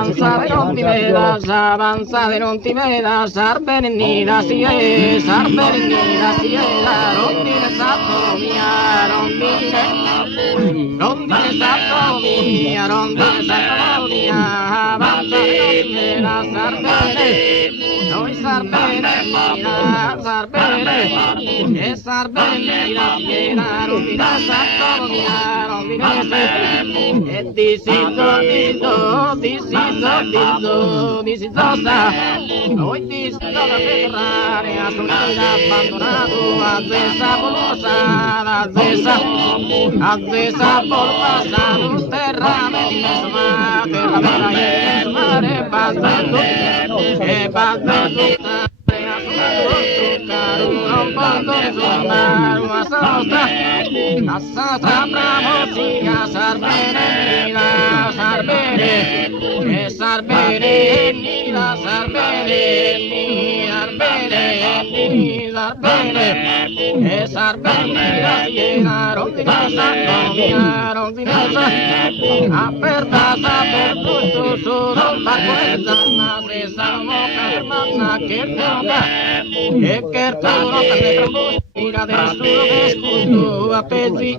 avanza de non ti veda, sarbenida si è, la rondine sato mia, rondine sato mia, avanza de non ti veda, sarbene, noi sarbene, e sarbene, mira, rondine sato mia, rondine se, e this is Zosa, hoy this is la Ferrari, su vida abbandonato, a esa por pasar un terra mare, aperta per tutto solo la quella se salvo che tu non te ne trambusti, adesso lo escuto a pezzi.